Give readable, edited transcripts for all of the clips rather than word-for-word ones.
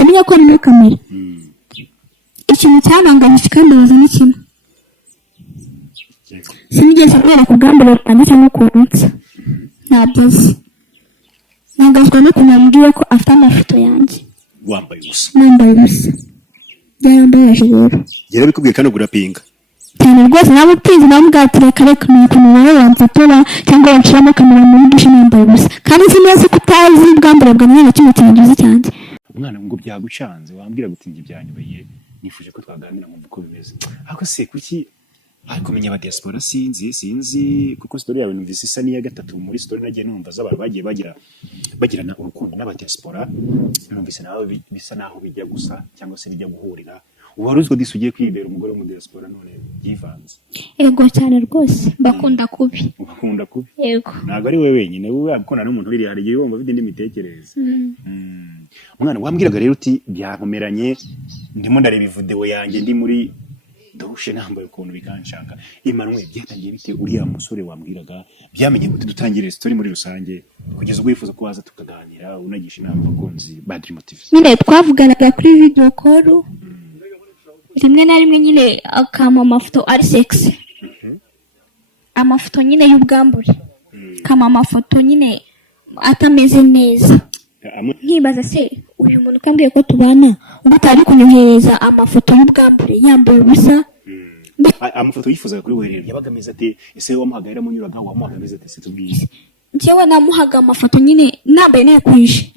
nahise menya ko ari muri kamera. Ikintu cyananganyije kandi baza n'ikimwe sinigeze mbera ku bwambere butanditse n'ukuntu ntabyo nzi. Nangajwe no kumubwira ko afite amafoto yanjye wambaye ubusa byarambabaje rero. Yarabikubwiye kandi ugurapinga cyane rwose nawe upinze nawe ubwatireka reka umuntu wamfotora cyangwa waciramo kamera muri dushe nambaye ubusa kandi nzi neza ko utazi ubwambere bwa mwana kimwe cyangize cyanjye. Umwana ngo byagucanze wambwira gutinga ibyanyubaye nifuje ko twaganira mu uko bimeze ariko se kuki kumenya aba diaspora sinzi kuko story yawe numvise isa niya gatatu muri story nagiye numva z'abantu bagiye bagirana urukundo n'aba diaspora numvise nawe bisa naho bijya gusa cyangwa se bijya guhurira. Uwaruzwe disugiye kwibera umugore mu diaspora none yivanze. Ego cyane rwose bakunda kubi yego ntago ari we wenyine wowe abikona n'umuntu uri hari igihe wumva bide n'imitekerereze. Umwana wambwiraga rero uti byankomeranye ndimo ndareba video yanjye ndi muri dushe nambaye ukuntu bikanshaka. Emmanuel byatangiye bite uriya musore wambwiraga byamenye gute dutangire story muri rusange kugeza ubwo yifuza ko waza tukaganira unagisha inama abakunzi ba Dream TV. Nyine twavuganaga kuri video call rimwe na rimwe nyine akama amafoto ari sexy amafoto nyine y'ubwambure kama amafoto nyine atameze neza. Nkibaza se uyu muntu kambwiye ko tubana ubutari kunyohereza amafoto y'ubwambure yambaye ubusa. Amafoto yifuzaga kuri werera yabaga ameze ate ese wamuhagarira munyuraga wamuhaga ameze ate se tubwiye. Njyewe namuhaga amafoto nyine nambaye nayo kwije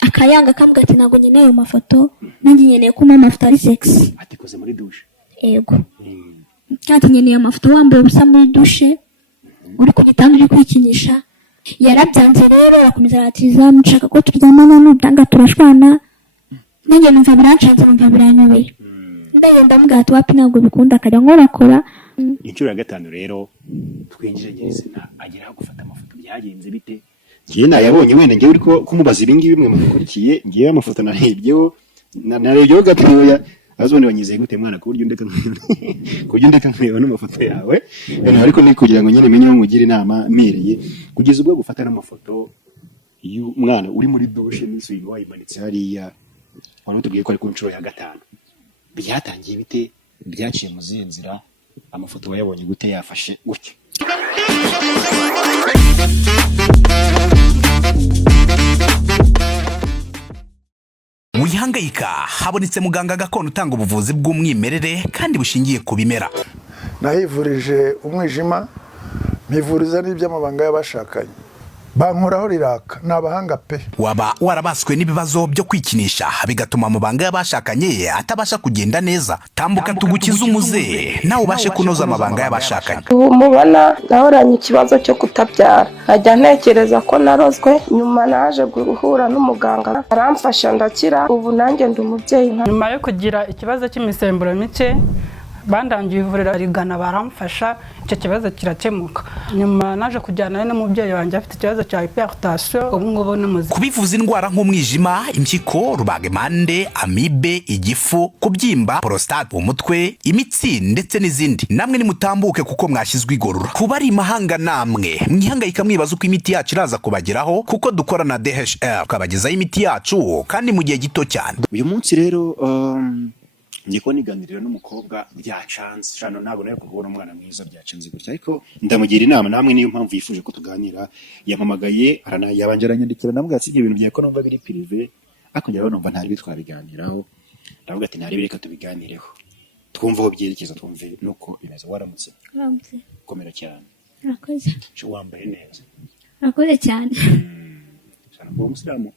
akayanga kambwa ati nago nyine ayo mafoto nanjye nyeneye ko amafoto ari sexy atikoze muri dushe. Yego kandi nyeneye amafoto wambaye ubusa muri dushe uri ku gitanda uri kwikinisha. Yarabyanze rero arakomeza aratiza mushaka ko turyamana n'udanga turashwana nanjye numva birancanze numva biranyobeye ndagenda mbwira ati wapi ntabwo bikunda akajya nkorakora. Inshuro ya gatanu rero twinjire nyirizina ageraho gufata amafoto byagenze bite. Ngiye nayabonye wenda ngiye uri ko kumubaza ibingibi bimwe mukurikiye ngiye amafoto narebyeho gatoya azone banyizeye gute mwana ku buryo ndeka nkureba n'amafoto yawe ariko ni kugira ngo nyine menye aho mugira inama mereye kugeza ubwo gufata n'amafoto y'umwana uri muri dushe n'isugi wayimanitse hariya wari utubwiye ko ari ku nshuro ya gatanu. Byatangiye bite byaciye mu zinzira amafoto wayabonye gute yafashe gutya. Wihangayika habonetse muganga gakondo utanga ubuvuzi bw'umwimerere kandi bushingiye ku bimera. Nahivurije umwijima mpivuriza n'iby'amabanga y'abashakanye bankoraho riraka nabahanga pe. Waba warabaswe n'ibibazo byo kwikinisha bigatuma amabanga y'abashakanye atabasha kugenda neza. Tambuka tugukiza umuze nawe ubashe kunoza amabanga y'abashakanye. Mubona nahoranye ikibazo cyo kutabyara ajya ntekereza ko narozwe nyuma naje guhura n'umuganga aramfasha ndakira ubu nanjye ndi umubyeyi. Nyuma yo kugira ikibazo cy'imisemburo mike bandangiye ivuriro rigana baramfasha icyo kibazo kirakemuka. Nyuma naje kujyana n'umubyeyi wanjye afite ikibazo cya hypertension ubu ngubu n'umuzi. Kubivuza indwara nk'umwijima, impyiko, rubagemande, amibe, igifu, kubyimba, prostate, umutwe, imitsi ndetse n'izindi. Namwe nimutambuke kuko mwashyizwe igorora. Kuba ari imahanga namwe mwihangayika mwibaza uko imiti yacu iraza kubageraho kuko dukora na DHL tukabagezaho imiti yacu kandi mu gihe gito cyane. Uyu munsi rero ngiye ko niganirira n'umukobwa byacanze shano ntabwo nayo kubona umwana mwiza byacanze gutya ariko ndamugira inama namwe niyo mpamvu yifuje ko tuganira. Yampamagaye yabanje aranyandikira namwe gasibye ibintu bya ko numva biri privé akongera numva ntari bitwabiganiraho ndavuga ati ntari bireka tubiganireho twumva aho byerekeza twumve nuko bimeze. Waramutse komera cyane. Urakoze. Cyo wambaye neza. Urakoze cyane. Sana uwo musiramu.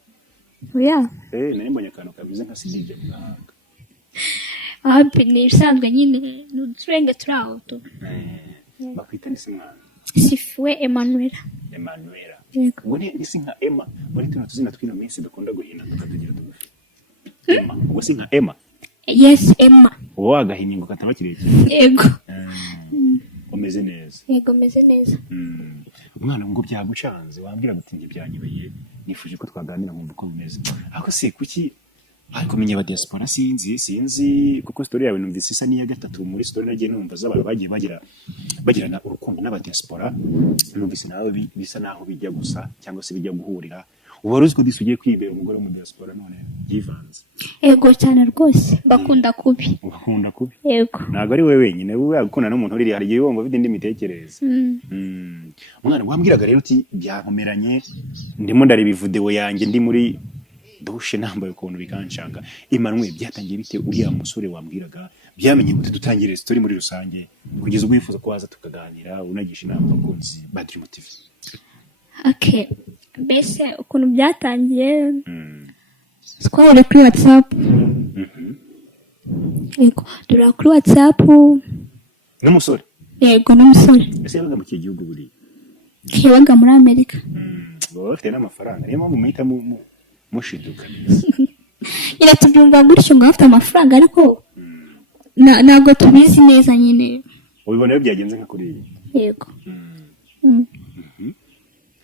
Oya. Nari mbonye akantu kameze nka sidije mu gahanga. Ni ibisanzwe nyine n'uturenge turaho tu. Bakwita ni simwana. Sifwe Emmanuel. Ubwo ni sinka Emma muri tuno tuzina twino minsi dukunda guhina tukatugira tugufi. Emma ubwo sinka Emma. Yes Emma. Uwo agahiningo kataba kirekire. Yego. Umeze neza. Yego meze neza. Umwana ngo byagucanze wambwira guti ntibyanyibeye nifuje ko twaganira mu uko bimeze. Ariko se kuki kumenya aba diaspora sinzi kuko story yawe numvise isa niya gatatu muri story nagiye numva z'abantu bagiye bagirana urukundo n'aba diaspora numvise nawe bisa naho bijya gusa cyangwa se bijya guhurira. wari uzi ko ugiye kwibera umugore mu diaspora none yivanze. Ego cyane rwose bakunda kubi. Bakunda kubi. Yego. Ntabwo ari wewe wenyine gukunda n'umuntu uri hari igihe wumva ufite indi mitekerereze. Umwana wambwiraga rero uti byankomeranye ndimo ndareba video yanjye ndi muri dushe nambaye ukuntu bikanshanga. Emmanuel byatangiye bite uriya musore wambwiraga byamenye gute dutangire story muri rusange kugeza ubwo yifuza ko waza tukaganira unagisha inama abakunzi ba Dream TV. Okay. Bese ukuntu byatangiye twahuriye kuri WhatsApp. Yego dura kuri WhatsApp n'umusore. Yego n'umusore. Ese yabaga mu gihugu buri yabaga muri Amerika. Bafite n'amafaranga niyo mpamvu muhita mushiduka. Ira tubyumva gutyo ngo afite amafaranga ariko ntabwo tubizi neza nyine. Ubibona byagenze nka kuri iyi. Yego.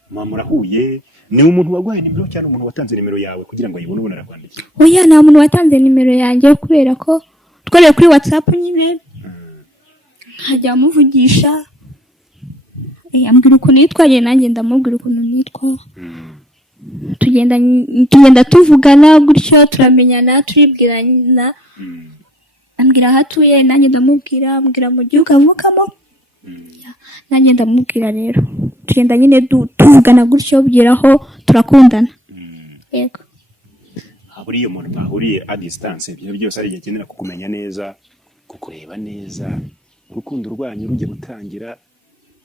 Mama urahuye ni umuntu wagwaye nimero cyane umuntu watanze nimero yawe kugira ngo ayibone ubona arakwandikira. Oya nta muntu watanze nimero yanjye kubera ko twareye kuri WhatsApp nyine. Hajya muvugisha ambwira ukuntu nitwaye nanjye ndamubwira ukuntu nitwa. Tugenda tuvugana gutyo turamenyana turibwirana. Ambwira hatuye nanjye ndamubwira ambwira mu gihugu avukamo. Nanjye ndamubwira rero tugenda nyine tuvugana gutyo bwiraho turakundana. Yego. Haburi iyo muntu bahuriye a distance ibyo byose ari igihe kukumenya neza kukureba neza urukundo rwanyu rujye gutangira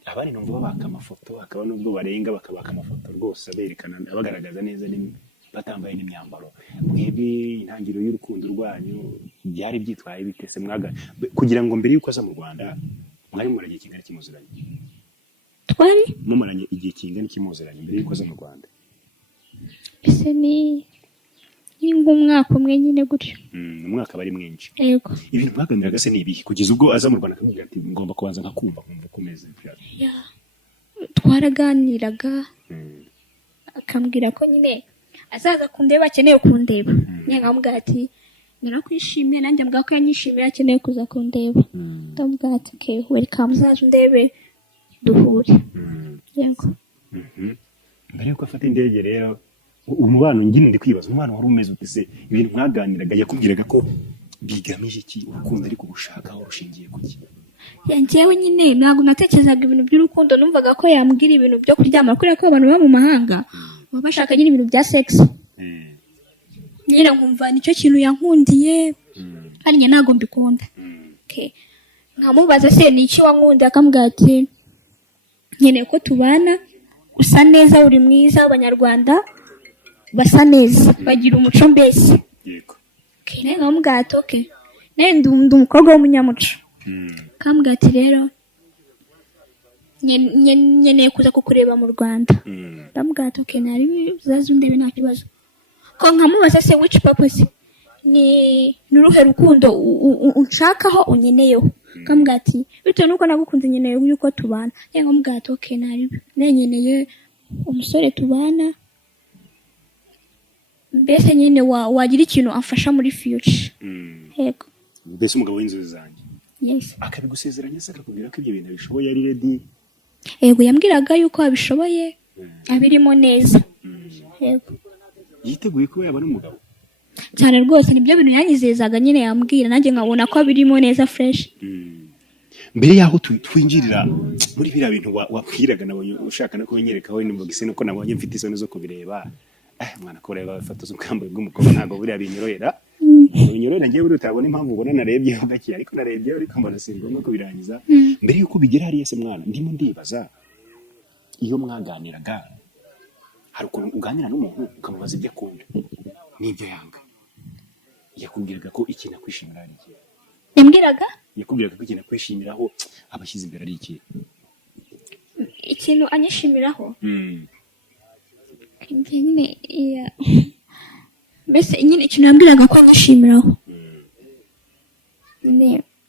abari numva babaka amafoto akaba nubwo barenga bakabaka amafoto rwose aberekana abagaragaza neza batambaye n'imyambaro. Mwebwe intangiriro y'urukundo rwanyu byari byitwaye bitese mwaga kugira ngo mbere yuko aza mu Rwanda mwari murage kingana kimuziranye. Twari mumuranye igihe kingana kimuziranye mbere yuko aza mu Rwanda. Ese ni nk'umwaka umwe nyine gutyo. Umwaka bari mwinshi. Yego. Ibintu mwaganiraga se nibihe kugeza ubwo aza mu Rwanda akamubwira ati ngomba kubanza nkakumva nkumva ukomeze. Twaraganiraga akambwira ko nyine azaza kundeba akeneye kundeba. Nyine nkamubwira ati narakwishimiye nanjye mbwa ko yanyishimiye akeneye kuza kundeba. Ndamubwira ati okay welcome uzaje undebe duhure. Yego. Mbere yuko afata indege rero umubano ngine ndi kwibaza umubano wari umeze utese ibintu mwaganiraga yakubwiraga ko bigamije iki urukundo ariko gushakaho rushingiye kuki. Yanjyewe nyine ntabwo natekerezaga ibintu by'urukundo numvaga ko yambwira ibintu byo kuryama kubera ko abantu baba mu mahanga baba bashaka nyine ibintu bya sex. Nyine nkumva nicyo kintu yankundiye kandi njye ntabwo mbikunda. Okay. Nkamubaza se ni iki wankunda akambwira ati nkeneye ko tubana usa neza uri mwiza abanyarwanda basa neza bagira umuco mbese. Yego. Okay, nawe nkamubwira ati okay nawe ndi umukobwa w'umunyamuco. Kambwira ati rero nkeneye kuza kukureba mu Rwanda. Ndamubwira ati okay nari uzaze undebe nta kibazo. Ko nkamubaza se which purpose ni nuruhe rukundo unshakaho unyeneyeho. Kambwira ati bitewe nuko nagukunze nyeneye yuko tubana. Yego nkamubwira ati okay nari nyeneye umusore tubana mbese nyine wagira ikintu amfasha muri future. Yego. Mbese umugabo w'inzozi zanjye. Yes. Akabigusezeranya se akakubwira ko ibyo bintu bishoboye ari ready. Yego yambwiraga yuko abishoboye abirimo neza. Yego. Yiteguye ko yaba n'umugabo. Cyane rwose nibyo bintu yanyizezaga nyine yambwira nanjye nkabona ko abirimo neza fresh. Mbere yaho twinjirira muri biriya bintu wakwiraga nabonye ushaka no kubinyereka wowe nimvuga ise nuko nabonye mfite isoni zo kubireba. Mwana koreba ifoto z'ubwambaye bw'umukobwa ntabwo buriya binyorohera. Binyorohera ngiye buri utabona impamvu ubona narebyeho gake ariko narebyeho ariko mbona singo no kubirangiza. Mbere yuko bigera hariya se mwana ndimo ndibaza iyo mwaganiraga hari ukuntu uganira n'umuntu ukamubaza ibyo akunda n'ibyo yanga. Yakubwiraga ko ikintu akwishimira ari iki? Yambwiraga? Yakubwiraga ko ikintu akwishimiraho abashyize imbere ari iki? Ikintu anyishimiraho? Nyine mbese nyine ikintu yambwiraga ko anyishimiraho.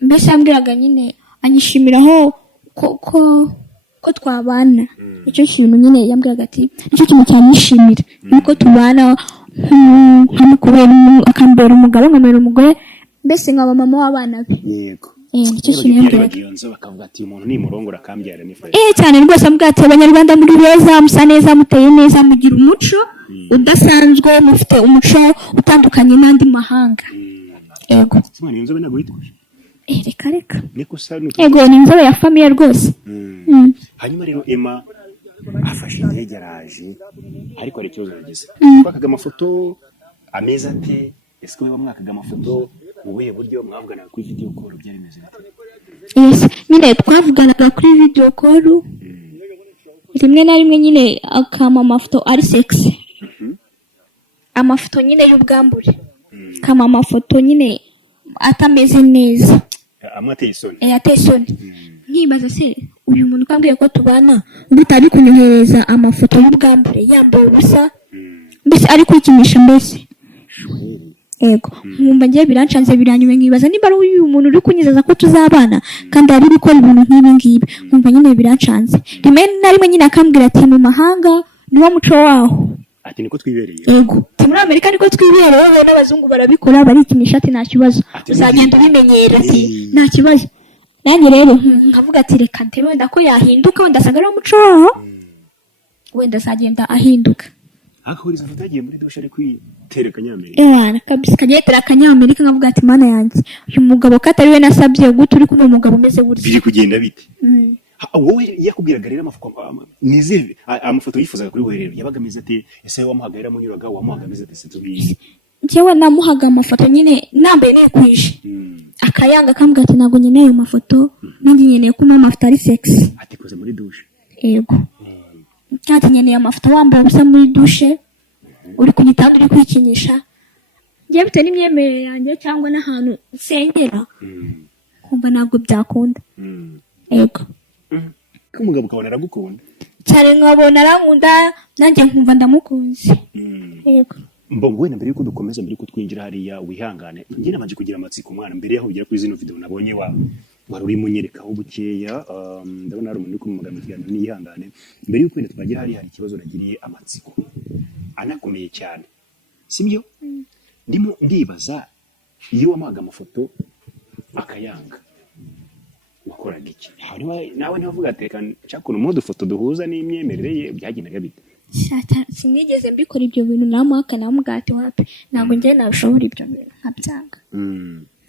Mbese yambwiraga nyine anyishimiraho ko twabana. Icyo kintu nyine yambwiraga ati nicyo kintu cyanyishimira nuko tubana nkamukubera akambera umugabo nkamera umugore mbese nkaba mama w'abana be. Yego. Nicyo kintu yambwiraga. Iyo nzo bakavuga ati umuntu ni murongora akambyara ni fresh. Cyane rwose ambwira ati abanyarwanda muri beza musa neza muteye neza mugira umuco udasanzwe mufite umuco utandukanye n'andi mahanga. Yego Simani inzobe ntabwo yitwaje reka niko sa yego ni inzobe ya famiye rwose. hanyuma rero Emma afashe indege araje ariko hari ikibazo yagize twakaga amafoto ameza ate ese ko mwakaga amafoto ubuye buryo mwavugana kuri video call byari bimeze bite? Yes nyine twavuganaga kuri video call rimwe na rimwe nyine akama amafoto ari sexy amafoto nyine y'ubwambure kama amafoto nyine atameze neza Amate isoni ateye isoni nkibaza se uyu muntu kwambwiye ko tubana bitari kunyohereza amafoto y'ubwambure yambaye ubusa mbese ari kwikinisha mbese yego nkumva ngiye birancanze biranyume nkibaza niba ari uyu muntu uri kunyizeza ko tuzabana kandi ari gukora ibintu nk'ibi ngibi nkumva nyine birancanze rimwe na rimwe nyine akambwira ati mu mahanga niwo muco waho ati niko twibereye yego muri Amerika niko twibereye wowe n'abazungu barabikora barikinisha ati nta kibazo uzagenda ubimenyera ati nta kibazo nanjye rero nkavuga ati reka nte wenda ko yahinduka wenda asanga ari umuco waho wenda azagenda ahinduka akahuriza foto yagiye muri dushe ari kwitera akanyamerika kabisa kagera akanyamerika nkavuga ati mana yanjye uyu mugabo ko atari we nasabye gute uri kumwe umugabo umeze gutya biri kugenda bite wowe yakubwiraga rero nizihe amafoto yifuzaga kuri wowe rero yabaga ameze ati ese wamuhaga yaramunyuraga wamuhaga ameze ati tubizi njyewe namuhaga amafoto nyine nambaye nikwije akayanga akambwira ati ntabwo nkeneye ayo mafoto nanjye nkeneye kuma amafoto ari sexy ati koze muri dushe yego kandi nkeneye amafoto wambaye ubusa muri dushe uri ku gitanda uri kwikinisha njyewe bitewe n'imyemerere yanjye cyangwa n'ahantu nsengera kumva ntabwo byakunda yego ko umugabo ukabona aragukunda cyane nkabona arankunda nanjye nkumva ndamukunze yego mbongo wenda mbere yuko dukomeza mbere yuko twinjira hariya wihangane njye namaze kugira amatsiko mwana mbere yaho ugera kuri zino video nabonye wari urimo unyerekaho bukeya ndabona hari umuntu uri kumugana ikiganiro n'ihangane mbere yuko wenda twagera hariya hari ikibazo nagiriye amatsiko anakomeye cyane sibyo ndimo ndibaza iyo wamuhaga amafoto akayanga wakoraga iki nawe ntiwavuga ateka nshaka mu dufoto duhuza n'imyemerere ye byagendaga bite sinigeze mbikora ibyo bintu namuhaka namugati wapi ntabwo njye nabishobora ibyo bintu nkabyanga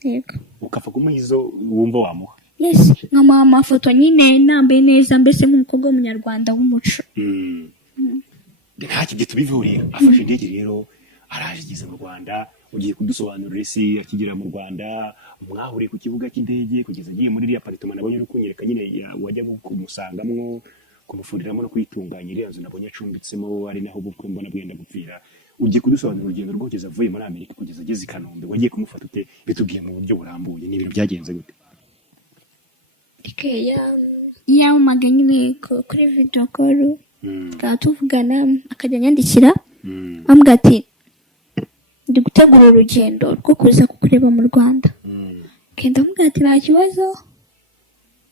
yego ukapfa kumuhizo wumva wamuha yes nkamuha amafoto nyine nambaye neza mbese nk'umukobwa w'umunyarwanda w'umuco nta kibyo tubivuriye afashe indege rero araje igeze mu Rwanda ugiye kudusobanurira isi akigera mu Rwanda mwahuriye ku kibuga cy'indege kugeza agiye muri iriya apartment nabonye uri kunyereka nyine wajya kumusangamwo kumufundiramwo no kwitunganya iriya nzu nabonye acumbitsemo ari naho ubukwe mbona bwenda gupfira ugiye kudusobanurira urugendo rwo kugeza avuye muri Amerika kugeza ageze i Kanombe wagiye kumufata ute bitubwiye mu buryo burambuye n'ibintu byagenze gute yamumaga nyine kuri video call tukaba tuvugana akajya anyandikira ambwira ati ndi gutegura urugendo rwo kuza kukureba mu Rwanda kenda ambwira ati nta kibazo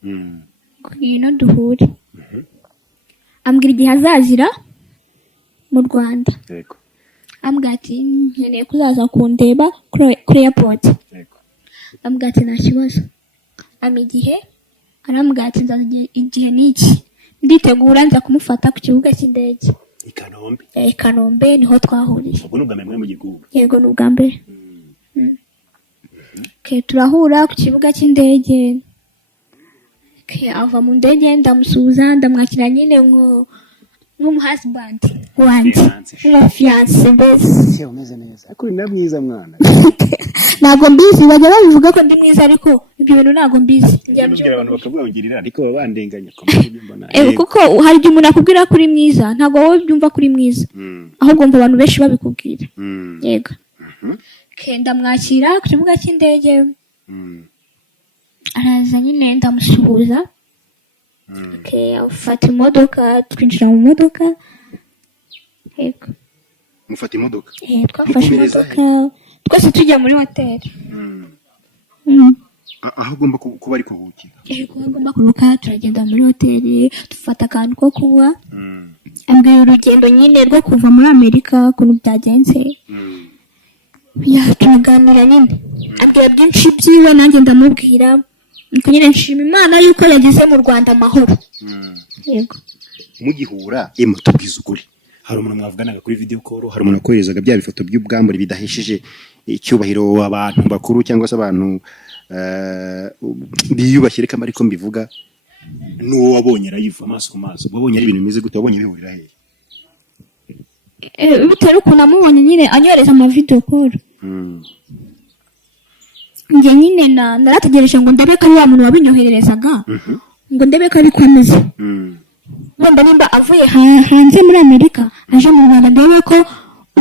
ngwino duhure ambwira igihe azazira mu Rwanda ambwira ati nkeneye kuzaza kundeba kuri airport ambwira ati nta kibazo igihe arambwira ati nzaza igihe n'iki nditegura nza kumufata ku kibuga cy'indege i Kanombe niho twahuriye ubwo n'ubwa mbere mu gihugu yego n'ubwa mbere turahura ku kibuga cy'indege ava mu ndege ndamusuhuza ndamwakira nyine nk'umuhusband wanjye nk'umufiance mbese umeze neza ariko ni mwiza mwana ntabwo mbizi bajya babivuga ko ndi mwiza ariko ibyo bintu ntabwo mbizi njya abantu bakavuga ngirira ariko babandenganya kuko hari igihe umuntu akubwira ko uri mwiza ntabwo wowe byumva ko uri mwiza ahubwo mva abantu benshi babikubwira yego ndamwakira ku kibuga cy'indege araza nyine ndamusuhuza afata imodoka twinjira mu modoka yego mufata imodoka twafashe imodoka twese tujya muri hoteli aho agomba kuba ari kuruhukira yego agomba kuruhuka turagenda muri hoteli dufata akantu ko kunywa ambwira urugendo nyine rwo kuva muri Amerika ukuntu byagenze turaganira nyine ambwira byinshi byiwe nanjye ndamubwira nuko nyine nshima Imana yuko yageze mu Rwanda amahoro yego mugihura tubwiza ukuri hari umuntu mwavuganaga kuri video call, hari umuntu wakoherezaga bya bifoto by'ubwambure bidahesheje icyubahiro abantu bakuru cyangwa se abantu biyubashye, reka ariko mbivuga, n'uwo wabonye live amaso ku maso, wabonye ari ibintu bimeze gute, wabonye bihurira hehe? Bitewe ukuntu amubonye nyine anyohereza ama video call. Njye nyine narategereje ngo ndebe ko ari wa muntu wabinyohererezaga, ngo ndebe ko ari ko ameze. Wenda nimba avuye hanze muri Amerika aje mu Rwanda, ndebe ko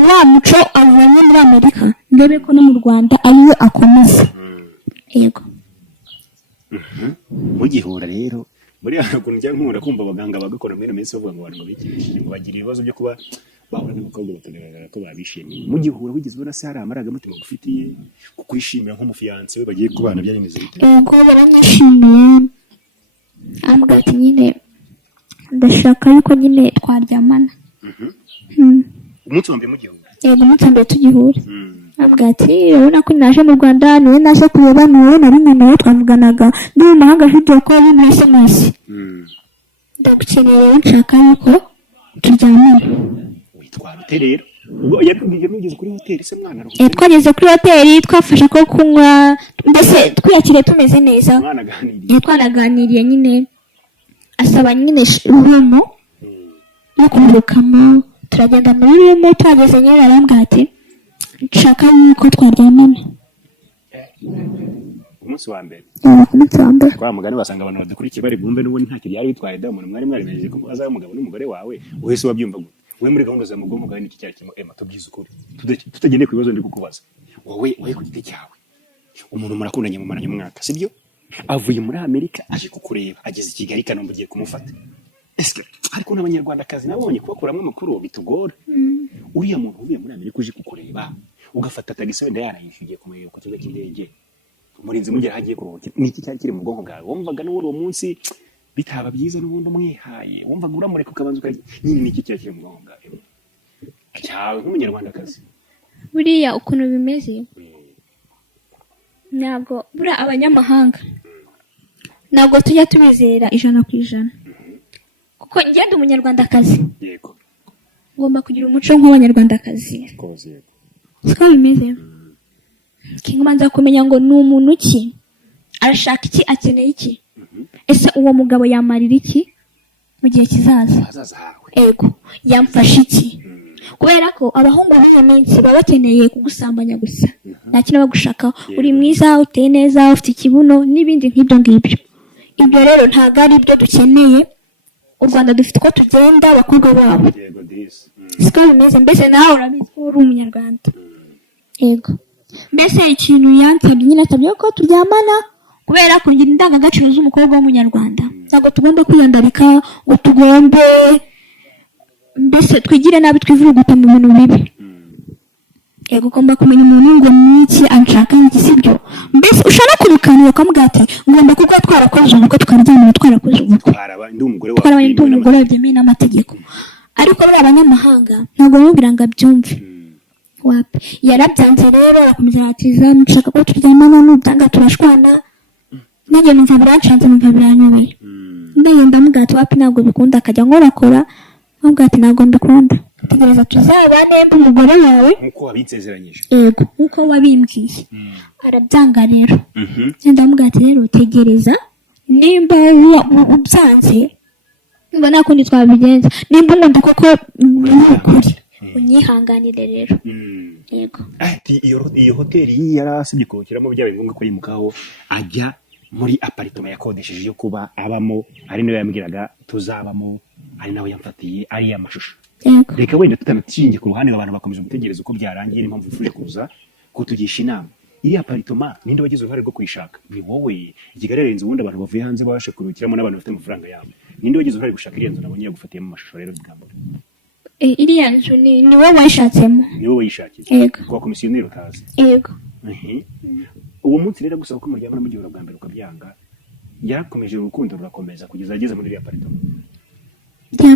wa muco avanye muri Amerika, ndebe ko no mu Rwanda ariyo akomeza. Yego. Mugihura rero muri ahantu njya nkura kumva abaganga bagakora muri minsi bavuga ngo abantu bikirishije ngo bagira ibibazo byo kuba bahura n'umukobwa batagaragara ko babishimiye. Mugihura wigizwe na Sara amarangamutima gufitiye kukwishimira nk'umufiyanse we bagiye kubana byari bimeze bite? Ko baranyishimiye, ambwira ati nyine ndashaka yuko nyine twaryamana. Umunsi wa mbere mugihura? Yego, umunsi wa mbere tugihura. Ambwira ati urabona ko naje mu Rwanda, niwe naje kureba, niwe nari nkeneye, twavuganaga ndi mu mahanga video call muri SMS. Ndagukeneye, nshaka yuko turyamana. Witwa bite rero? Yabwiye mugeze kuri hoteli se mwana? Twageze kuri hoteli, twafasha ko kunywa, mbese twiyakire tumeze neza. Twanaganiriye nyine, asaba nyine rumu yo kumurukamo, turagenda muri rumu, twageze nyine arambwira ati nshaka yuko twaryamana. Umunsi wa mbere? Umunsi wa mbere. Kwa mugani wasanga abantu badukurikiye bari bumve n'ubundi ntacyo byari bitwaye da, umuntu mwari mwaremeje ko azaba umugabo n'umugore wawe, uhese wabyumva gute? We muri gahunda za mugongo bwawe n'iki cyari kimwe, tubyize ukuri tutagendeye ku bibazo ndi kukubaza. Wowe ku giti cyawe umuntu murakundanye mu maranye umwaka, sibyo? Avuye muri Amerika aje kukureba, ageze i Kigali Kanombe ugiye kumufata. Eske ariko n'abanyarwandakazi nabonye kubakuramwe amakuru bitugora. Uriya muntu uvuye muri Amerika uje kukureba ugafata tagisi wenda yarayishyuye kumureba ku kigo cy'indege, umurinzi mugera hagiye kuruhukira, niki cyari kiri mu bwonko bwawe? Wumvaga n'uwo munsi bitaba byiza n'ubundi umwihaye, wumvaga uramureka ukabanza nyine niki cyari kiri mu bwonko bwawe cyawe nk'umunyarwandakazi? Buriya ukuntu bimeze, ntabwo buriya abanyamahanga ntabwo tujya tubizera 100%, kuko ngende umunyarwandakazi. Yego, ngomba kugira umuco nk'abanyarwandakazi. Siko bimeze. Kingomanza kumenya ngo ni umuntu ki, arashaka iki, akeneye iki, ese uwo mugabo yamarira iki mu gihe kizaza. Ego, yamfasha iki? Kubera ko abahungu b'uyu minsi baba bakeneye kugusambanya gusa, nta kintu bagushaka. Uri mwiza, uteye neza, ufite ikibuno n'ibindi nk'ibyo ngibyo. Ibyo rero ntabwo ari ibyo dukeneye. U Rwanda dufite ko tugenda abakobwa babo. Siko bimeze. Mbese nawe urabizi ko uri umunyarwanda. Ego, mbese ikintu yansabye nyine atabye ko turyamana, kubera ko ngira indangagaciro z'umukobwa w'umunyarwanda. Ntabwo tugomba kwiyandarika ngo tugombe mbese twigire nabi, twivuruguta mu bintu bibi. Ego, ugomba kumenya umuntu ngo niki anshaka iki, sibyo? Mbese ushaka kubikanira ukamubwira ati ngomba kuko twarakoze ubukwe, tukaryamana twarakoze ubukwe, ndi umugore wawe byemewe n'amategeko. Ariko bari abanyamahanga ntabwo bamubwira ngo abyumve. Wapi, yarabyanze rero arakomeza aratiza, nshaka ko turyamana, n'ubyanga turashwana. Nanjye numva birancanze, numva biranyobeye. Ndagenda mubwira ati wapi, ntabwo bikunda. Akajya ngorakora, mubwira ati ntabwo mbikunda, tegereza tuzabane n'umugore wawe nkuko wabitsezeranyije. Ego, nkuko wabimbwiye. Arabyanga rero. Ndamubwira ati rero tegereza, nimba ubyanze nimba nta kundi twabigenza, nimba unkunda koko n'ukuri unyihanganire rero. Yego. Ati iyo hoteli yarasibye kokiramo byabaye ngombwa ko yimukaho ajya muri apartment yakodesheje yo kuba abamo, ari nawe yambwiraga tuzabamo, ari nawe yamfatiye ari amashusho. Yego. Reka wenda tutanatshinge ku ruhande, abantu bakomeje gutegereza uko byarangiye, n'impamvu ufuje kuza kutugisha inama. Iri apartment ninde wagize uruhare rwo kwishaka? Ni wowe? Ikigarerenze ubundi abantu bavuye hanze babashe kurukiramo n'abantu bafite amafaranga yabo. Ninde wagize uruhare gushaka iriya nzu nabonye yagufatiyemo amashusho rero bigambura? Iriya nzu ni wowe wayishatsemo? Ni wowe wayishakiye? Yego. Kwa komisiyoneri utazi? Yego. Uwo munsi rero gusa uko muryamana mu gihe bwa mbere ukabyanga, yarakomeje urukundo rurakomeza kugeza ageze muri iriya apartment.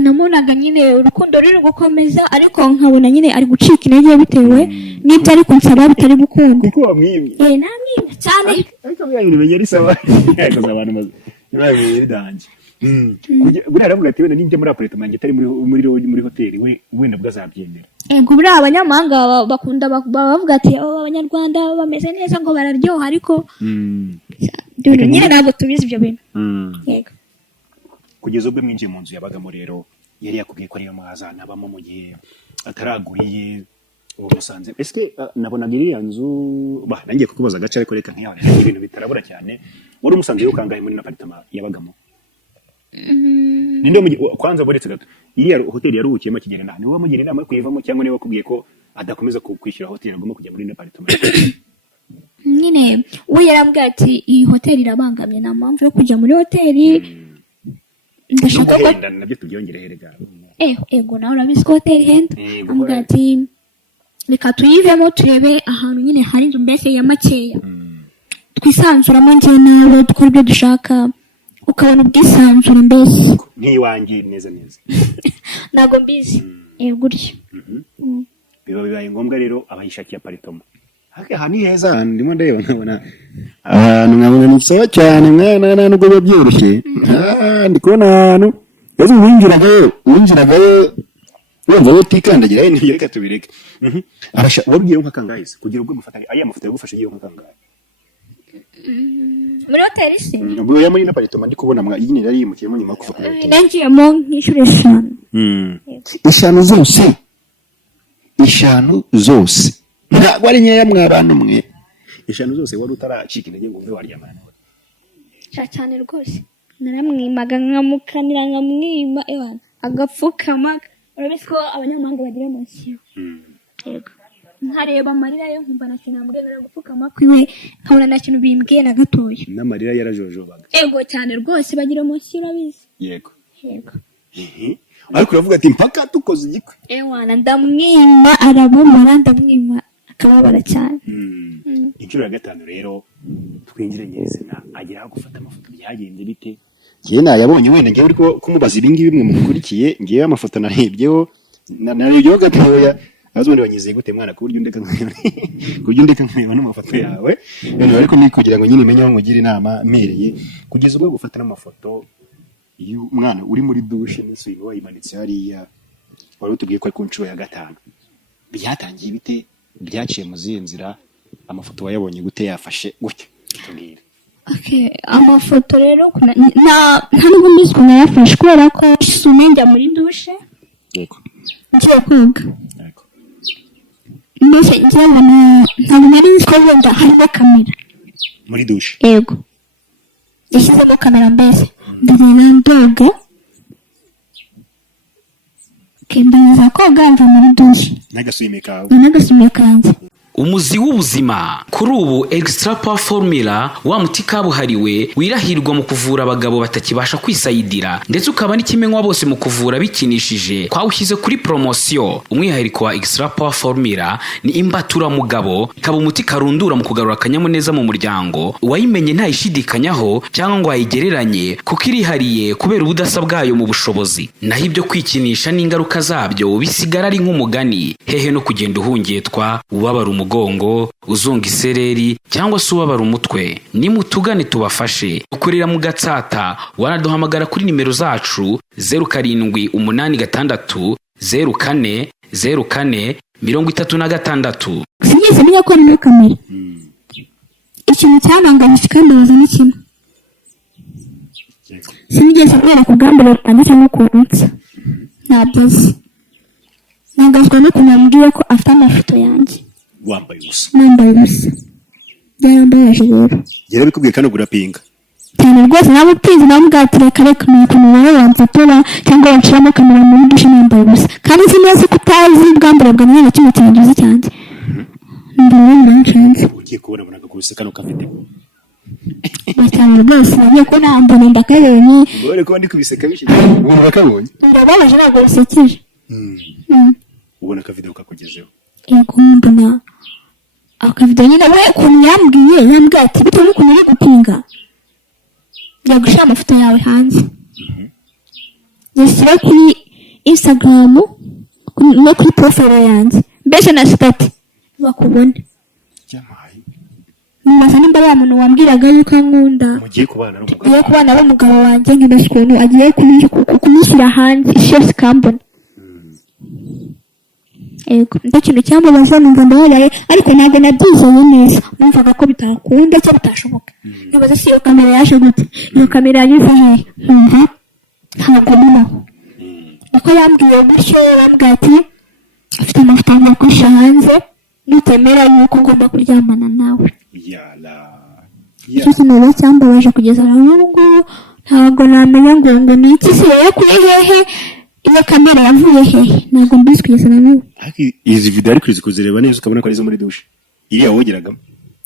Namunaga nyine urukundo ruri gukomeza, ariko nkabona nyine ari gucika intege bitewe n'ibyo ari kunsaba bitari gukunda. Kuko wamwimye? Namwimye cyane. Ariko byanyine menyeri sawa. Yakoze abantu maze. Yabaye bidanje. buriya aravuga ati wenda ninjya muri apartment yanjye itari muri hoteli we wenda bwazabyemera. Ego buriya abanyamahanga bakunda bavuga ati abanyarwanda bameze neza ngo bararyoha ariko nyine ntabwo tubizi ibyo bintu. Yego kugeza ubwo mwinjiye mu nzu yabagamo rero yari yakubwiye ko ariyo mwazana abamo mu gihe ataraguriye uwo musanze. Ese nabonaga iriya nzu nangiye kukubaza agace ariko reka nkiyabone ibintu bitarabura cyane. Wari umusanze yukangaye muri apartment yabagamo? Ninde kwanza buretse gato iriya hoteli yaruhukiyemo kigera nta niwe wamugira inama yo kuyivamo cyangwa niwe wakubwiye ko adakomeza kwishyura hoteli agomba kujya muri apartment? Nyine we yarambwiye ati iyi hoteli irabangamye nta mpamvu yo kujya muri hoteli ndashaka ko nabyo tubyongere herega. Ego nawe urabizi ko hoteli henda ambwira ati reka tuyivemo turebe ahantu nyine hari inzu mbese ya makeya twisanzuramo njye nawe dukora ibyo dushaka ukabona ubwisanzure mbese nk'iwanjye neza ntabwo mbizi gutyo. bibaye ngombwa rero abayishakiye aparitoma ahantu heza ndimo ndeba nkabona ahantu nkabona ni sawa cyane mwana nubwo biba byoroshye. Ndi kubona ahantu yazi winjiragayo wumva utikandagira n'ibyo reka tubireke. Wabwiye nka kangahe kugira ubwo mufatanye ariya mafoto yagufashe igiye nka kangahe muri hoteli se? Ubwo ya muri apartment ndi kubona mwa yini yari yimukiyemo nyuma kuva kuri hoteli. Nagiyemo nk'inshuro 5. Eshanu zose ntabwo ari nkeya mw'abantu mwe. 5 zose wari utaracika intege ngo uve waryamana nawe cyane rwose. Naramwimaga nkamukanira nkamwima agapfukama. Urabizi ko abanyamahanga bagira amasiyo. Yego nkareba amarira yo nkumva na kinamugenda gupfukama kwiwe nkabona nta kintu bimbwiye na gatoya. N'amarira yarajojobaga. Ego cyane rwose bagira amasiyo urabizi. Yego ariko uravuga ati mpaka tukoze igikwe. Ndamwima arabumara ndamwima akababara cyane. Inshuro ya 5 rero twinjire nyezina agera gufata amafoto byagenze bite? Ngiye nayabonye wenda ngiye uriko kumubaza ibingi bimwe mukurikiye ngiye amafoto narebyeho narebyeho gatoya azone banyizeye gute mwana kuburyo ndeka nkeba n'amafoto yawe ariko ni kugira ngo nyine menye aho ngugira inama mereye kugeza ubwo gufata n'amafoto iyo mwana uri muri douche n'isuye wayimanitse hariya wari utubwiye ko ari ku nshuro ya 5 byatangiye bite byaciye mu zinzira amafoto wayabonye gute yafashe gutyo tubwire. Amafoto rero nta nubwo mbizi ko nayafashe kubera ko sume njya muri douche ngiye koga mbese ngiye ntabwo nari nzi ko wenda harimo kamera muri douche. Yego yashyizemo kamera mbese ndagenda ndoga ndaza koga mva muri douche n'agasume kanjye. Umuzi w'ubuzima kuri ubu Extra Power Formula wa muti kabuhariwe wirahirwa mu kuvura abagabo batakibasha kwisayidira ndetse ukaba n'ikimenywa bose mu kuvura bikinishije twawushyize kuri promotion. Umwihariko wa Extra Power Formula ni imbatura mugabo kaba umuti karundura mu kugarura akanyamuneza mu muryango wayimenye ntayishidikanyaho cyangwa ngo ayigereranye kuko irihariye kubera ubudasa bwayo mu bushobozi. Naho ibyo kwikinisha n'ingaruka zabyo bisigara ari nk'umugani hehe no kugenda uhungetwa ubabara umugongo uzunga isereri cyangwa se ubabara umutwe. Ni mutugane tubafashe ukorera mu Gatsata wanaduhamagara kuri nimero zacu 0786 04 04 36. Sinigeze menya ko ari na kamera. Ikintu cyabangamije kandi baza n'ikimwe. Sinigeze mbera kugambira panditse no kunutsa. Nabyizi. Nagazwa no kunyambwiye ko afite amafoto yanjye. Wambaye ubusa. Nambaye ubusa. Yarambaye rero. Yera bikubwiye kandi gurapinga. Cyane rwose nabo upinze nabo bwatire kareka n'ukuntu wamfatora cyangwa wanshiramo kamera muri dushe nambaye ubusa. Kandi sinzi ko utazi bwambara bwa nyine kimwe cyangize cyanjye. Ndabona ugiye kubona bonaga kubise kano kafite. Cyane rwose nagiye ko nambona ndakabonye. Ngore ko ndi kubiseka bishije. Ubona kabonye. Ndabaje ntabwo bisekeje. Ubona ka video kakugezeho. Yego mbona akavido nyine we kunyambwiye ati bitewe n'ukuntu uri gupinga yagushira amafoto yawe hanze yashyira kuri Instagram no kuri profile yanjye mbese na stati bakubona nibaza nimba wa muntu wambwiraga yuko ankunda mugiye kubana n'umugabo tugiye kubana n'umugabo wanjye nkibaza ukuntu agiye kumushyira hanze shesi kambona ego nicyo kintu cyambabaza numva ndababaye ariko ntabwo nabyizeye neza numvaga ko bitakunda cyangwa bitashoboka nibaza si iyo kamera yaje gute iyo kamera yanyuze hehe ntabwo mubaho uko yambwiye gutyo yarambwiye ati afite amafoto agiye kwishyira hanze nutemera yuko ugomba kuryamana nawe icyo kintu cyambabaje kugeza na n'ubu ngubu ntabwo namenya ngo ni iki se yakuye hehe iyo kamera yavuye hehe ntabwo mbizi kugeza na n'ubu izi video ariko uzi kuzireba neza ukabona ko ari zo muri dushe iriya wogeragamo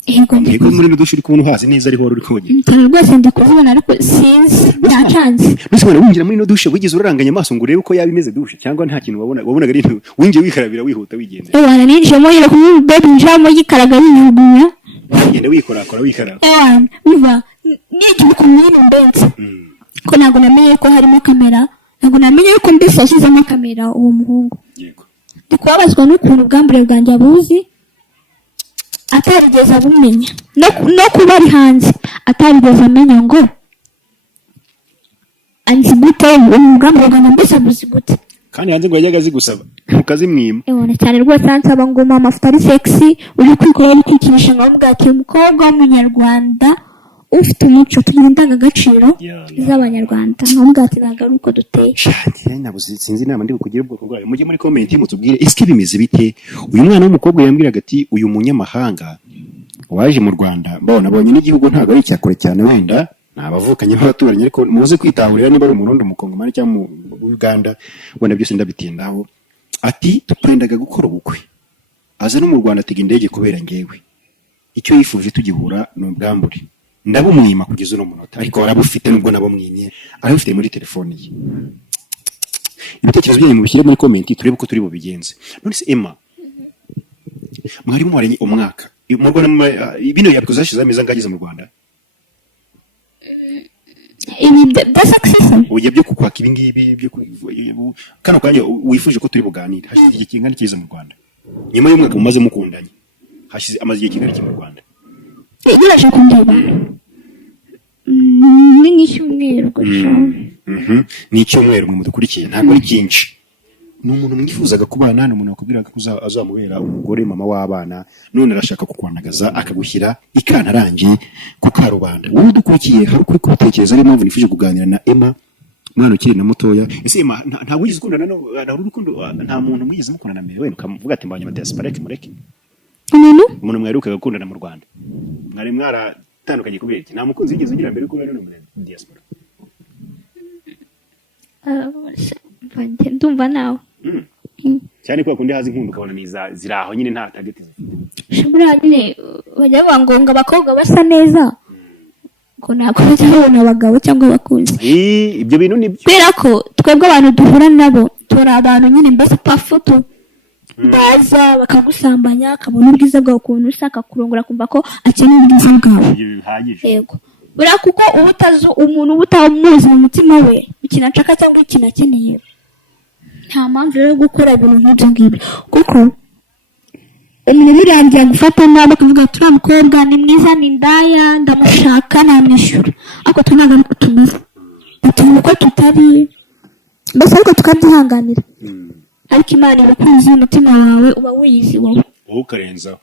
yego muri dushe uri kubona uhazi neza ariho uri kogera cyane rwose ndi kuzibona ariko sinzi byacanze mbese wari winjira muri ino dushe wigeze uraranganya amaso ngo urebe uko yaba imeze dushe cyangwa nta kintu wabonaga ari winjiye wikarabira wihuta wigenza wana ninjiyemo yire kuri bed njamo yikaraga yijugunya wagenda wikorakora wikaraba biva n'igihe kumwino mbenzi ko ntabwo namenye ko harimo kamera ntabwo namenye ko mbese yashyizemo kamera uwo muhungu yego ndi kubabazwa n'ukuntu ubwambure bwanjye abuzi atarigeze abumenya no kuba ari hanze atarigeze amenya ngo anzi gute ubwambure bwanjye mbese abuzi gute kandi hanze ngo yajyaga zigusaba ukazimwima ebona cyane rwose ansaba ngo mama amafoto ari sexy uri kwikora uri kwikinisha nkavuga ati umukobwa w'umunyarwanda ufite umuco tugira indangagaciro z'abanyarwanda nkavuga ati ntabwo ari uko duteye ntabwo sinzi inama ndi bukugira ubwoko bwayo mujye muri comment mutubwire ese bimeze bite uyu mwana w'umukobwa yambwiraga ati uyu munyamahanga waje mu Rwanda nabonye n'igihugu ntabwo ari cyakure cyane wenda nabavukanye n'abaturanyi ariko muze kwitahurira niba ari umurundi umukongomani cyangwa mu Uganda wenda byose ndabitindaho ati tuprendaga gukora ubukwe aza no mu Rwanda tega indege kubera ngewe icyo yifuje tugihura n'ubwambure ndabumwima kugeza no munota ariko arabufite nubwo nabumwimye arabufite muri telefone ye ibitekerezo byanyu mubishyire muri comment turebe uko turi bubigenze none se Emma mwarimu warenye umwaka mu Rwanda bino yabikoze hashize ameza ngagize mu Rwanda ibi byasakisa ugiye byo kukwaka ibi ngibi byo kano kanya wifuje ko turi buganira hashize igihe kingana kiza mu Rwanda nyuma y'umwaka mumaze mukundanye hashize amaze igihe kingana mu Rwanda yaraje kundeba ni nk'icyumweru gusa ni icyumweru mu mudukurikiye ntabwo ari cyinshi ni umuntu mwifuzaga kubana ni umuntu wakubwiraga ko azamubera umugore mama w'abana none arashaka kukwandagaza akagushyira ikantarangiye ku karubanda wowe udukurikiye hari ukuri kubitekereza ariyo mpamvu nifuje kuganira na Emma mwana ukiri na mutoya ese Emma ntabwo wigeze ukundana nta muntu mwigeze mukundana mbere wenda ukavuga ati mbanye diaspora mureke umuntu mwaherukaga gukundana mu Rwanda mwari mwaratandukanye kubera iki nta mukunzi wigeze ugira mbere ko bari no muri diaspora ndumva nawe cyane ko kundi hazi inkundu ukabona ziraho nyine nta target shobora nyine bajya ngo abakobwa basa neza ngo ntabwo bajya babona abagabo cyangwa abakunzi ibyo bintu nibyo kubera ko twebwe abantu duhura nabo turi abantu nyine mbese pafoto baza bakagusambanya akabona ubwiza bwawe ukuntu ushaka kurongora kumva ko akeneye ubwiza bwawe yego buriya kuko uba utazi umuntu uba utamuzi mu mutima we ikintu ashaka cyangwa ikintu akeneye nta mpamvu yo gukora ibintu nk'ibyo ngibyo kuko umuntu birangiye gufata nabi akavuga ati uriya mukobwa ni mwiza ni indaya ndamushaka namwishyura ariko twe ntabwo ariko tumeze dutuma uko tutari mbese ariko tukabyihanganira ariko Imana irakuzi umutima wawe uba wiyizi wowe ukarenzaho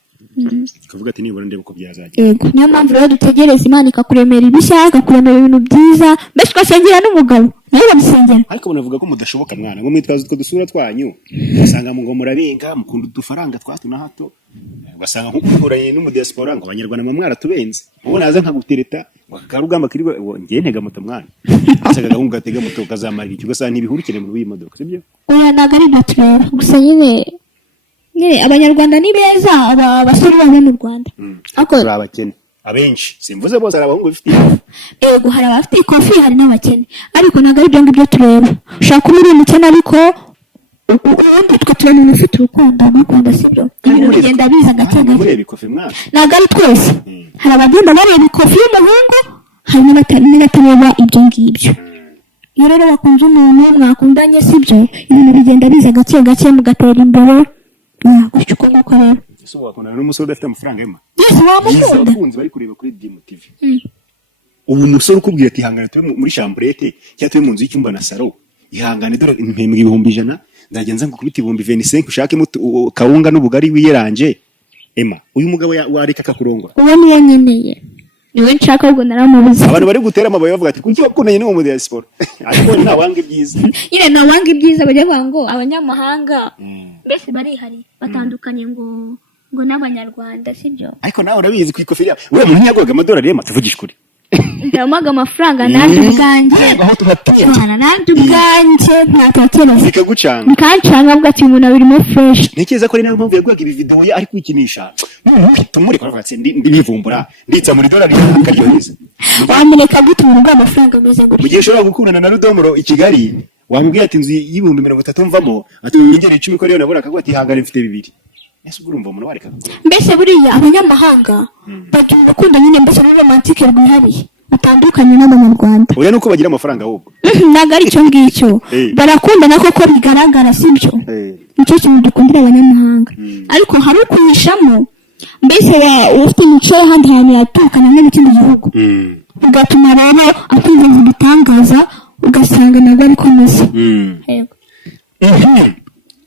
ukavuga ati nibura ndebe uko byazagenda yego niyo mpamvu rero dutegereza Imana ikakuremera ibishya ikakuremera ibintu byiza mbese ugasengera n'umugabo nawe bamusengera ariko munavuga ko mudashoboka mwana ngo mwitwaza utwo dusura twanyu ugasanga ngo murabenga mukunda udufaranga twa hato na hato ugasanga nk'ukuranye n'umudiaspora ngo abanyarwanda mwaratubenze ubu naza nkagutereta ngo akarugamba kiri ngiye ntega moto mwana asaga gahungu gatega moto kazamarira icyo ugasanga ntibihurikire mu y'imodoka sibyo oya ntabwo ari naturel gusa nyine abanyarwanda ni beza abasore baba mu Rwanda ariko abakene abenshi simvuze bose ari abahungu bifite ego hari abafite ikofi hari n'abakene ariko ntabwo ari byo ngibyo tureba ushaka kuba uri umukene ariko ubundi twe tureba umuntu ufite urukundo n'ukunda sibyo ibintu bigenda biza gake gake ntabwo ari twese hari abagenda bareba ikofi y'umuhungu hari n'abatareba ibyo ngibyo iyo rero bakunze umuntu mwakundanye sibyo ibintu bigenda biza gake gake mugatera imbere gutyo uko nguko rero ese wakundana n'umusore udafite amafaranga Emma byose wamukunda abakunzi bari kureba kuri Dream TV ubu umusore ukubwira ati ihangane tube muri chambrette cyangwa tube mu nzu y'icyumba na salo ihangane dore impembwe 100 ndagenza ngo kubita 25 ushake kawunga n'ubugari wiyeranje Emma uyu mugabo wareka akakurongora uwo niyo nkeneye niwe nshaka ubwo naramubuze abantu bari gutera amabaye bavuga ati kuki wakundanye n'uwo mu diaspora ariko nta wanga ibyiza nyine nta wanga ibyiza bajya bavuga ngo abanyamahanga mbese barihari batandukanye ngo n'abanyarwanda sibyo ariko nawe urabizi ku ikofi yawe uriya muntu yagoga amadolari y'amata tuvugisha ukuri ndamaga amafaranga nanjye ubwanjye nanjye ubwanjye ntatekereza bikagucanga bikancanga avuga ati umuntu abirimo fresh ntekereza ko ari nayo mpamvu yaguhaga ibi video ye ari kwikinisha tumureka aravuga ati ndibivumbura nditsa muri dolari akaryoheza wamureka gute umuntu ugwa amafaranga ameze gutya mugihe ushobora gukundana na Rudomoro i Kigali wamubwiye ati inzu y'ibihumbi 30 mvamo ati nyingere 10 ko rero nabura akavuga ati hangane mfite bibiri ese urumva umuntu wareka mbese buriya abanyamahanga bagira urukundo nyine mbese muri romantike rwihariye batandukanye n'abanyarwanda oya nuko bagira amafaranga ahubwo ntago ari cyo ngicyo barakundana koko bigaragara sibyo nicyo kintu dukundira abanyamahanga ariko hari ukunyishamo mbese ufite imico y'ahandi hantu yatukana n'ibikindi gihugu ugatuma rero akwinjiza ibitangaza ugasanga nabwo ari komeza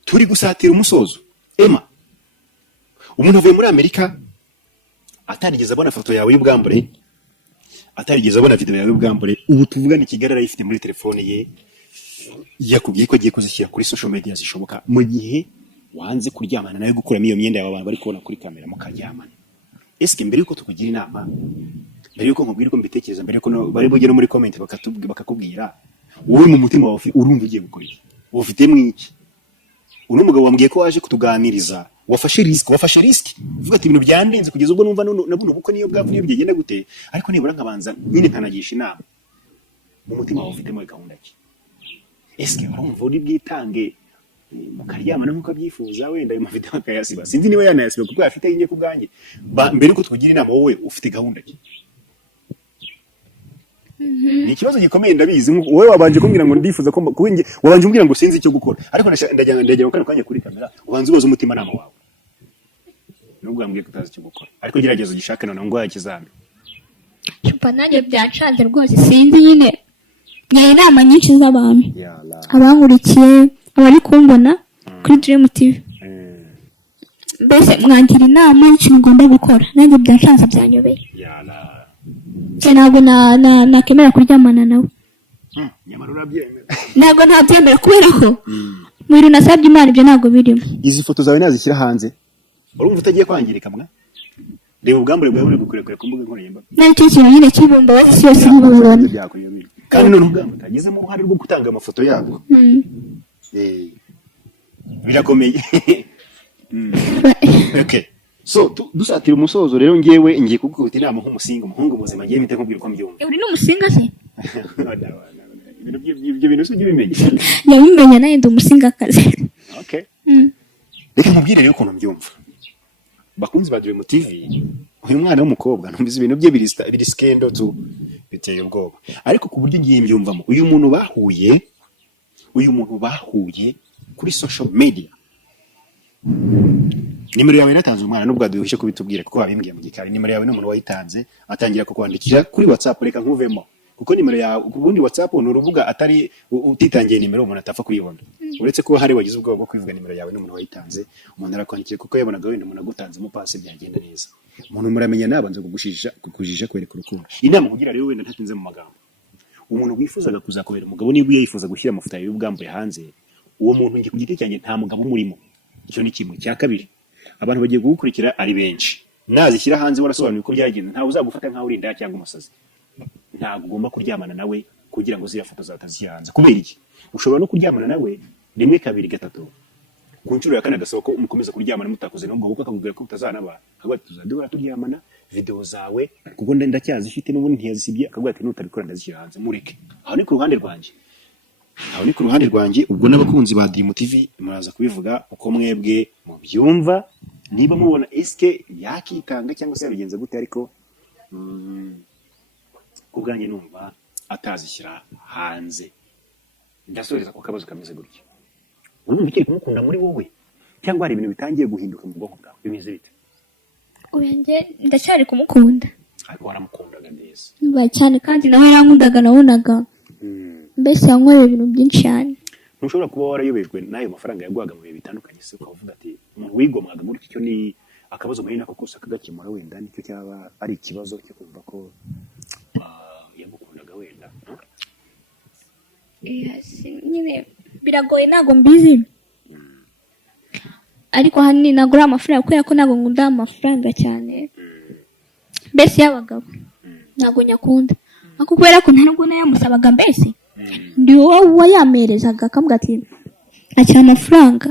turi gusatira umusozo Emma umuntu avuye muri Amerika atarigeze abona foto yawe y'ubwambure atarigeze abona video yawe y'ubwambure ubu tuvugana Kigali arayifite muri telefone ye yakubwiye ko agiye kuzishyira kuri social media zishoboka mu gihe wanze kuryamana nawe gukuramo iyo myenda y'abantu bari kubona kuri kamera mukaryamana eske mbere yuko tukugira inama mbere yuko nkubwira ko mbitekereza mbere yuko bari bugere muri comment bakakubwira wowe mu mutima wawe urumva ugiye gukora iki ufite mwiki uno mugabo wambwiye ko waje kutuganiriza wafashe risk uvuga ati ibintu byandenze kugeza ubwo numva nabuno kuko niyo bwavu niyo byagenda gute ariko nibura nkabanza nyine nkanagisha inama mu mutima wawe ufite muri gahunda ki eske urumva uri bwitange mukaryamana nkuko abyifuza wenda ayo mavideo akayasiba sinzi niba yanayasiba kuko afite yinye ku bwanjye mbere uko tukugira inama wowe ufite gahunda ki ni ikibazo gikomeye ndabizi wowe wabanje kumbwira ngo ndifuza ko kubinge wabanje kumbwira ngo sinzi icyo gukora ariko ndajya kanya kuri kamera ubanze ubaza umutima nama wawe nubwo ambwiye kutazi icyo gukora ariko gerageza ugishake none ngo yakizame chupa nanjye byancanze rwose sinzi nyine nyaye inama nyinshi z'abantu abankurikiye abari kumbona kuri Dream TV mbese mwangira inama y'ikintu ngomba gukora nanjye byancanze byanyobeye ntabwo nakemera kuryamana nawe nyamara urabyemera ntabwo ntabyemera kubera ko mu bintu nasabye Imana ibyo ntabwo birimo izi foto zawe nazishyira hanze urumva utagiye kwangirika mwa reba ubwambure bwawe buri gukurekure ku mbuga nkoranyambaga n'icyo kintu nyine kibumba bose yose nk'ububona kandi none ubwambure utagezemo uruhare rwo gutanga amafoto yabwo birakomeye okay so dusatira umusozo rero ngewe ngiye kugukubita inama nk'umusinga umuhungu muzima ngiye mpite nkubwira uko mbyumva uri n'umusinga se ibyo bintu sijye bimenya yabimenya naye ndi umusingakazi okay reka nkubwire rero ukuntu mbyumva bakunzi ba Dream TV uyu mwana w'umukobwa numvise ibintu bye biri skendo tu biteye ubwoba ariko ku buryo ngiye mbyumvamo uyu muntu bahuye kuri social media nimero yawe natanze umwana nubwo aduhishe kubitubwira kuko wabimbwiye mu gikari nimero yawe n'umuntu wayitanze atangira kukwandikira kuri WhatsApp reka nkuvemo kuko nimero yawe ubundi WhatsApp ni urubuga atari utitangiye nimero umuntu atapfa kuyibona uretse ko hari wagize ubwoba bwo kwivuga nimero yawe n'umuntu wayitanze umuntu arakwandikiye kuko yabonaga wenda umuntu agutanze mu pasi byagenda neza umuntu muramenya nabanze kugushisha kwereka urukundo inama kugira rero wenda ntatinze mu magambo umuntu wifuzaga kuzakubera umugabo niba yifuza gushyira amafoto yawe y'ubwambure hanze uwo muntu ngi ku giti cyanjye nta mugabo umurimo icyo ni kimwe cya kabiri abantu bagiye kugukurikira ari benshi nazishyira hanze warasobanuye uko byagenze ntawe uzagufata nkaho uri indaya cyangwa umusazi ntabwo ugomba kuryamana nawe kugira ngo ziriya foto zatazishyira hanze kubera iki ushobora no kuryamana nawe rimwe kabiri gatatu ku nshuro ya kane agasaba ko mukomeza kuryamana mutakoze n'ubwo kuko akakubwira ko utazanaba akavuga ati tuzadura turyamana video zawe kuko ndacyazifite n'ubundi ntiyazisibye akavuga ati nutabikora ndazishyira hanze mureke aho ni ku ruhande rwanjye ubwo n'abakunzi ba Dream TV muraza kubivuga uko mwebwe mubyumva niba mubona eske yakitanga cyangwa se yabigenza gute ariko kubwanjye numva atazishyira hanze ndasoreza ku kabazo kameze gutya urumva ikiri kumukunda muri wowe cyangwa hari ibintu bitangiye guhinduka mu bwonko bwawe bimeze bite Uyanjye ndacyari kumukunda. ariko waramukundaga neza cyane kandi nawe yarankundaga nabonaga. Mbese yankoreye ibintu byinshi cyane. ntushobora kuba warayobejwe n'ayo mafaranga yaguhaga mu bihe bitandukanye se ukavuga ati umuntu wigomwaga muri icyo ni akabazo muri nako kose akagakemura wenda nicyo cyaba ari ikibazo cyo kumva ko yagukundaga wenda nyine biragoye ntago mbizi ariko hani nagura amafaranga kubera ko ntago nkunda amafaranga cyane mbese y'abagabo ntago nyakunda ariko kubera ko ntabwo nayamusabaga mbese ndi wowe wayamerezaga akambwira ati akira amafaranga